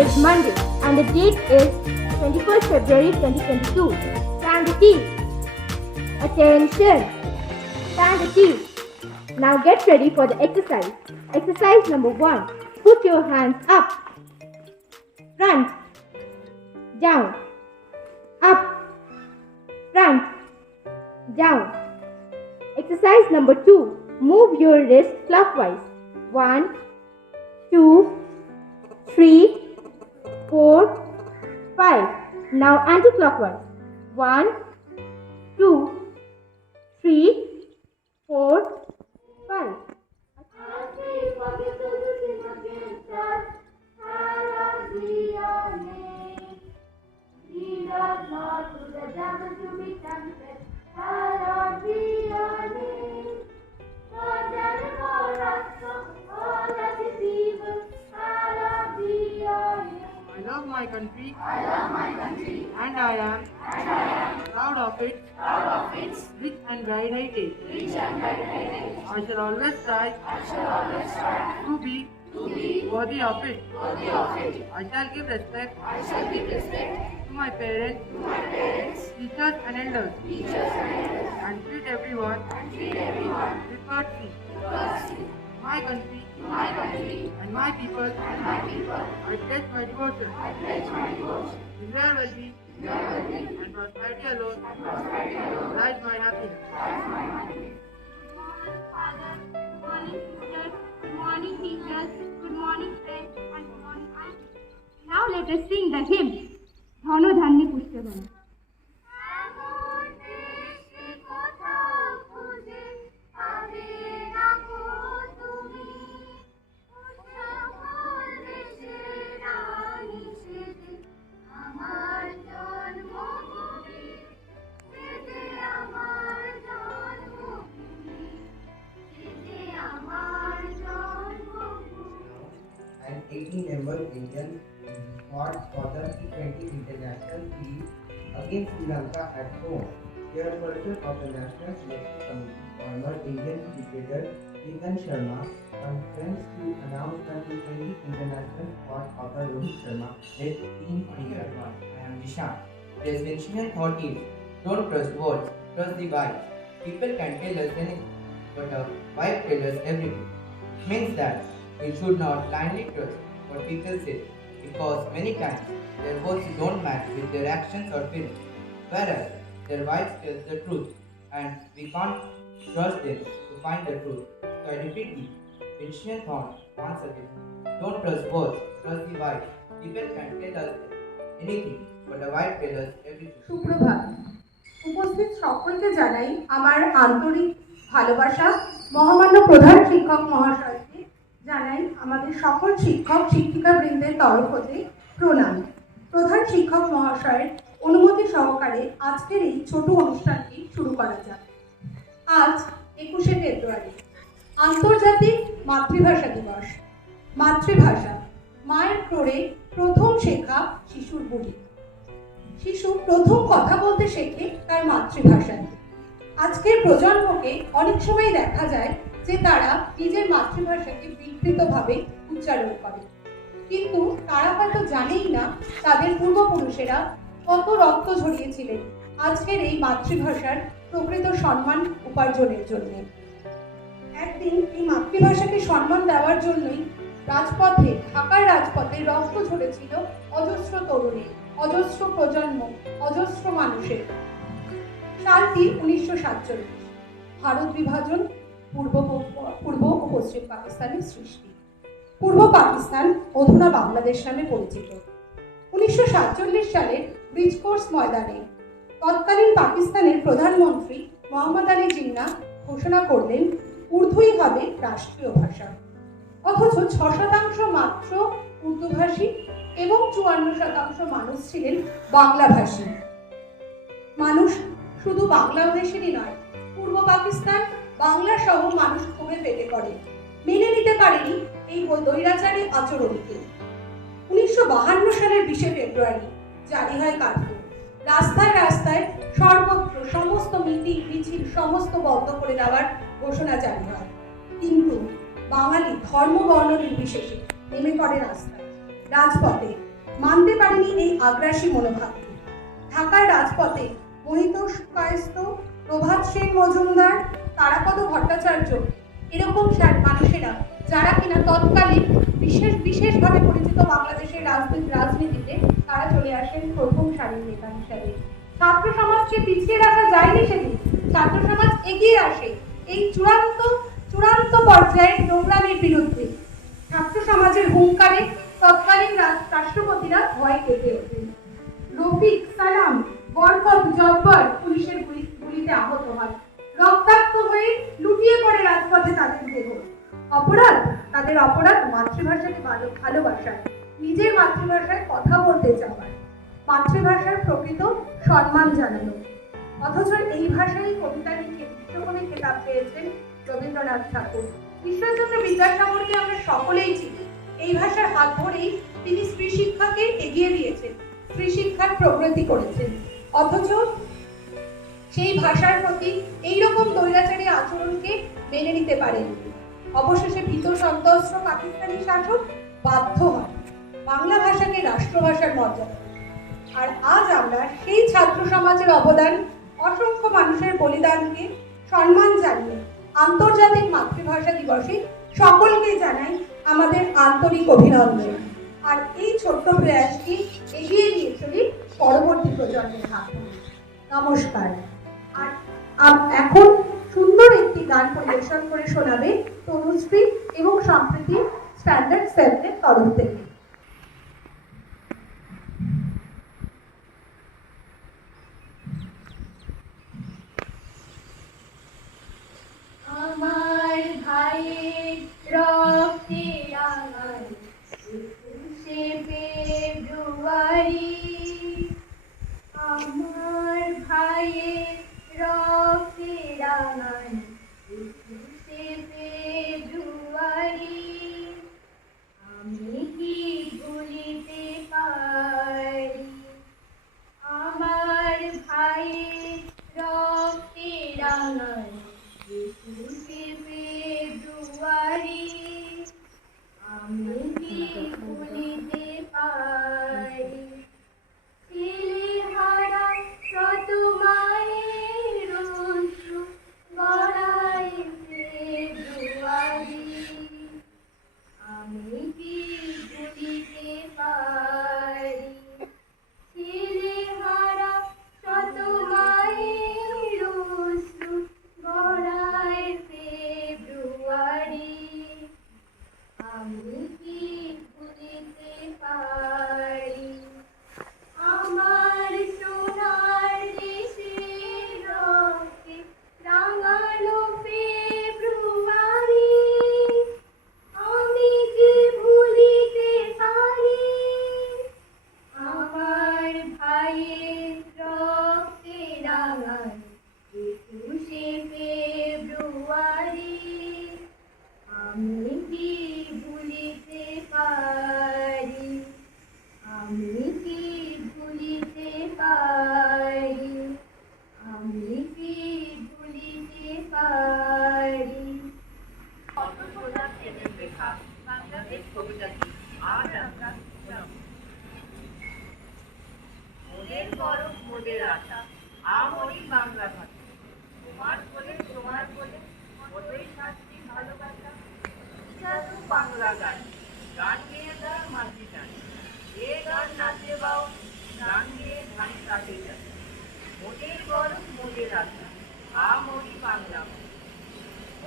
is Monday and the date is 21st February 2022. Stand the teeth. Attention. Stand the teeth. Now get ready for the exercise. Exercise number 1. Put your hands up. Front. Down. Up. Front. Down. Exercise number 2. Move your wrist clockwise. 1, 2, 3, 4, 5. Now anti-clockwise. 1, 2, 3, 4, 5. Lead us not to the devil to be tempted. Hallowed be your name. Lord, deliver us from all that is evil. Hallowed be your name. I love my country. I love my country. And I am proud of it. Proud of its Rich and bright I take. rich and bright heritage. I shall always try I shall always try to be to be worthy of it. worthy of it. I shall give respect I shall give respect to my parents, to my parents, teachers and elders, teachers and elders, and treat everyone and treat everyone with courtesy. with courtesy. My country My country and my people, and my people, I pledge my devotion. I pledge my devotion. In their well-being Your well-being and prosperity alone and prosperity alone lies my happiness. lies my happiness. Good morning, sisters. Good morning, teachers. Good morning, friends. And good morning, aunties. Now let us sing the hymn. Dhano Dhanni Pushte Bana. An 18-member Indian squad for the T20 International Series against Sri Lanka at home. Chairperson of the National Selection Committee, former Indian cricketer Ketan Sharma, conference to announce the T20 International squad of the Rohit Sharma led team. Hi everyone, I am Nishan. Today's Vincentian thought is, don't trust words, trust the vibe. People can tell us anything, but a vibe tells us everything. Means that we should not blindly trust what people say, because many times their words don't match with their actions or feelings, whereas their vibes tells the truth, and we can't trust them to find the truth. So I repeat the Vincentian thought once again. Don't trust words, trust the vibe. People can tell us anything, but a vibe tells us everything. সুপ্রভাত। উপস্থিত সকলকে জানাই আমার আন্তরিক ভালোবাসা। মহামান্য প্রধান শিক্ষক মহাশয়কে জানাই আমাদের সকল শিক্ষক শিক্ষিকা বৃন্দের তরফ হতে প্রণাম। প্রধান শিক্ষক মহাশয়ের অনুমতি সহকারে আজকের এই ছোট অনুষ্ঠানটি শুরু করা যাক। আজ 21শে ফেব্রুয়ারি, আন্তর্জাতিক মাতৃভাষা দিবস। মাতৃভাষা মায়ের ক্রোড়ে প্রথম শেখা শিশুর বুলি। শিশু প্রথম কথা বলতে শেখে তার মাতৃভাষায়। আজকের প্রজন্মকে অনেক সময় দেখা যায় যে তারা নিজের মাতৃভাষাকে বিকৃতভাবে উচ্চারণ করে, কিন্তু তারা হয়তো জানেই না তাদের পূর্বপুরুষেরা কত রক্ত ঝরিয়েছিলেন আজকের এই মাতৃভাষার প্রকৃত সম্মান উপার্জনের জন্য। একদিন এই মাতৃভাষাকে সম্মান দেওয়ার জন্যই রাজপথে, ঢাকার রাজপথে রক্ত ঝরেছিল অজস্র তরুণী, অজস্র প্রজন্ম, অজস্র মানুষের। সালটি 1947। ভারত বিভাজন, পূর্ব ও পশ্চিম পাকিস্তানের সৃষ্টি। পূর্ব পাকিস্তান অধুনা বাংলাদেশ নামে পরিচিত। 1947 সালের ব্রিজকোর্স ময়দানে তৎকালীন পাকিস্তানের প্রধানমন্ত্রী মোহাম্মদ আলী জিন্নাহ ঘোষণা করলেন উর্দুই হবে রাষ্ট্রীয় ভাষা। অথচ 6% মাত্র উর্দুভাষী এবং 54% মানুষ ছিলেন বাংলাভাষী। মানুষ শুধু বাংলাদেশেরই নয়, পূর্ব পাকিস্তান, বাংলা সহ মানুষ ক্ষোভে ফেটে পড়ে, মেনে নিতে পারেনি এই দ্বৈরাচারী আচরণকে। 1952 সালের 20শে ফেব্রুয়ারি জারি হয় কারফিউ। রাস্তায় রাস্তায় সর্বত্র সমস্ত মিটিং মিছিল সমস্ত বন্ধ করে দেওয়ার ঘোষণা জারি হয়। কিন্তু বাঙালি ধর্ম বর্ণ নির্বিশেষে নেমে পড়ে রাস্তায়, রাজপথে, মানতে পারেনি এই আগ্রাসী মনোভাবকে। ঢাকার রাজপথে মোহিত কায়স্থ, প্রভাত সেন মজুমদার, তারাপদ ভট্টাচার্য এরকম মানুষেরা যারা কিনা তৎকালীন বিশেষভাবে পরিচিত বাংলাদেশের রাজনীতিতে, তারা চলে আসেন প্রথম সারির নেতা হিসাবে। ছাত্র সমাজকে পিছিয়ে রাখা যায়নি সেদিন, ছাত্র সমাজ এগিয়ে আসে এই চূড়ান্ত পর্যায়ে নোংরামের বিরুদ্ধে। ছাত্র সমাজের হুঙ্কারে তৎকালীন রাষ্ট্রপতিরা ভয় কেঁপে ওঠেন। রফিক, সালাম, বরকত, জব্বার পুলিশের গুলিতে আহত হয়। রক্তাক্ত হয়ে লুটিয়ে পড়ে রাজপথে তাদের দেহ। তাদের অপরাধ মাতৃভাষাকে ভালোবাসার, নিজের মাতৃভাষায় কথা বলতে চাওয়ার, মাতৃভাষার প্রকৃত সম্মান জানানো। অথচ এই ভাষায় কবিতা লিখে বিশ্বকবি খেতাব পেয়েছেন রবীন্দ্রনাথ ঠাকুর। ঈশ্বরচন্দ্র বিদ্যাসাগরকে আমরা সকলেই চিনি। এই ভাষার হাত ধরেই তিনি স্ত্রী শিক্ষাকে এগিয়ে দিয়েছেন, স্ত্রী শিক্ষার প্রগতি করেছেন। অথচ সেই ভাষার প্রতি এইরকম দৈরাচারী আচরণকে মেনে নিতে পারেননি। অবশেষে ভীত সন্ত্রস্ত পাকিস্তানি শাসক বাধ্য হন বাংলা ভাষাকে রাষ্ট্রভাষার মর্যাদা। আর আজ আমরা সেই ছাত্র সমাজের অবদান, অসংখ্য মানুষের বলিদানকে সম্মান জানিয়ে আন্তর্জাতিক মাতৃভাষা দিবসে সকলকে জানাই আমাদের আন্তরিক অভিনন্দন। আর এই ছোট্ট প্রয়াসকে এগিয়ে নিয়ে চলি পরবর্তী প্রজন্মের হাতে। নমস্কার। আর এখন সুন্দর একটি গান পরিবেশন করে শোনাবে তনুশ্রী এবং সম্প্রীতি স্ট্যান্ডার্ড 7-এর তরফ থেকে। আমার ভাইয়ের রক্তে রাঙায় 21শে ফেব্রুয়ারি, আমার ভাইয়ের রক্তে রাঙায় 21শে ফেব্রুয়ারি, আমি কি ভুলিতে পারি আমার ভাইয়ের রক্তে রাঙায় 21শে ফেব্রুয়ারি, আমি কি ভুলিতে পারি ছেলেহারা শত মায়ের অশ্রু গড়ায় ফেব্রুয়ারি, আমি কি ভুলিতে পারি ছেলেহারা শত মায়ের অশ্রু গড়ায় ফেব্রুয়ারি, আমি কি ভুলিতে পারি আমার সোনার দেশের রক্তে রাঙানো ফেব্রুয়ারি, আমি কি ভুলিতে পারি আমার ভাইয়ের রক্তে রাঙায় 21শে ফেব্রুয়ারি, আমি কি ভুলিতে পারি আমি কি ভুলিতে পারি আমি কি ভুলিতে পারি। মোদের গরব মোদের আশা, আমরি বাংলা ভাষা, তোমার বলে মোদের শাস্তি ভালোবাসা, জাদু বাংলা গান, গান গেয়ে তার মাঝি টান, এ গান নাচে বাও, গান গেয়ে ধান কাটে যায়, মোদের গরব মোদের আশা, আমরি বাংলা ভাষা,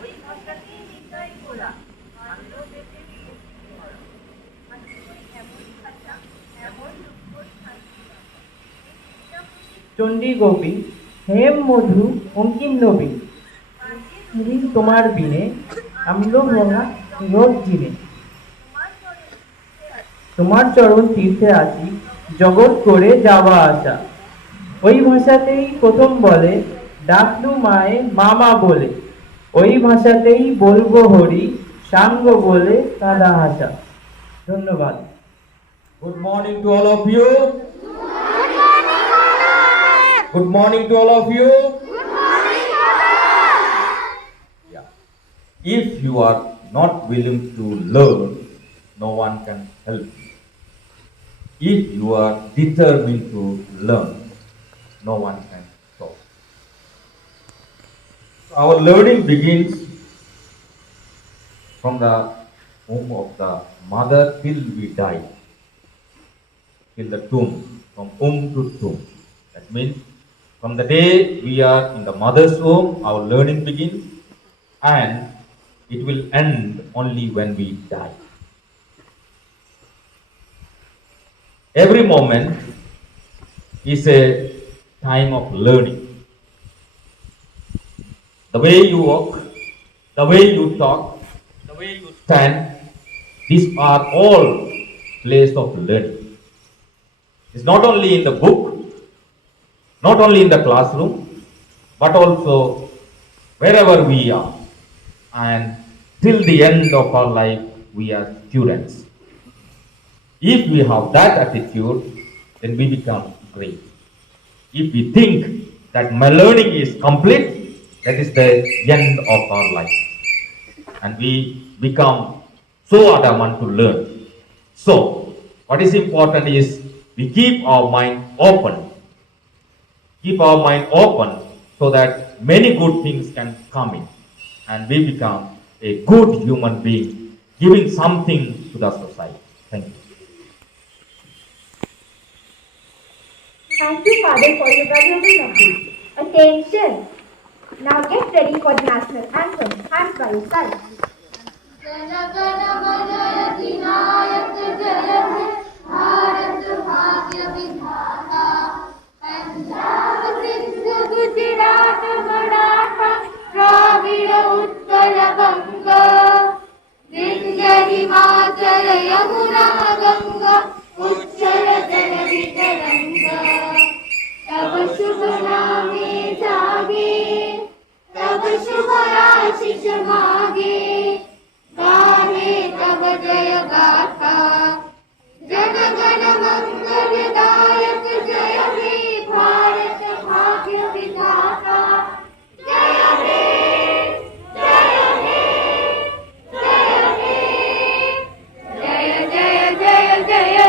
ওই ভাষাকে নিতাই গোলা, আনন্দ পেতে বিভক্তি করা, এমন ভাষা এমন দুঃখ শান্তি। চণ্ডী গোপী হেম মধু অঙ্কিম নবী, তোমার বিনে আমলো ভোঙা রোদ জিনে, তোমার চরণ তীর্থে আসি জগৎ করে যাওয়া আসা, ওই ভাষাতেই প্রথম বলে ডাকলু মায়ে মামা বলে, ওই ভাষাতেই বলবো হরি সাঙ্গ বলে কাদা হাসা। ধন্যবাদ। Good morning to all of you. Good morning to all of you. Yeah. If you are not willing to learn, no one can help you. If you are determined to learn, no one can stop. Our learning begins from the womb of the mother till we die, till the tomb, from womb to tomb. That means from the day we are in the mother's womb, our learning begins, and it will end only when we die. Every moment is a time of learning. The way you walk, the way you talk, the way you stand, these are all place of learning. It's not only in the book, not only in the classroom, but also wherever we are. And till the end of our life, we are students. If we have that attitude, then we become great. If we think that my learning is complete, that is the end of our life. And we become so adamant to learn. So, what is important is we keep our mind open. Keep our mind open so that many good things can come in. And we become a good human being, giving something to the society. Thank you. Thank you, Father, for your valuable knowledge. Attention! Now get ready for the national anthem. Hands by your side. जनगणमनधिनायक जय हे भारत भाग्य विधाता पंजाब सिंध गुजरात मराठा द्राविड़ उत्कल बंग विंध्य हिमाचल यमुना गंगा उच्चल जलधि तरंग तब शुभ नामे जागे तब शुभ आशीष मागे गाहे तब जय गाथा जन गण मंगलदायक जय हे भारत भाग्य विधाता जय हे जय हे जय हे जय जय जय जय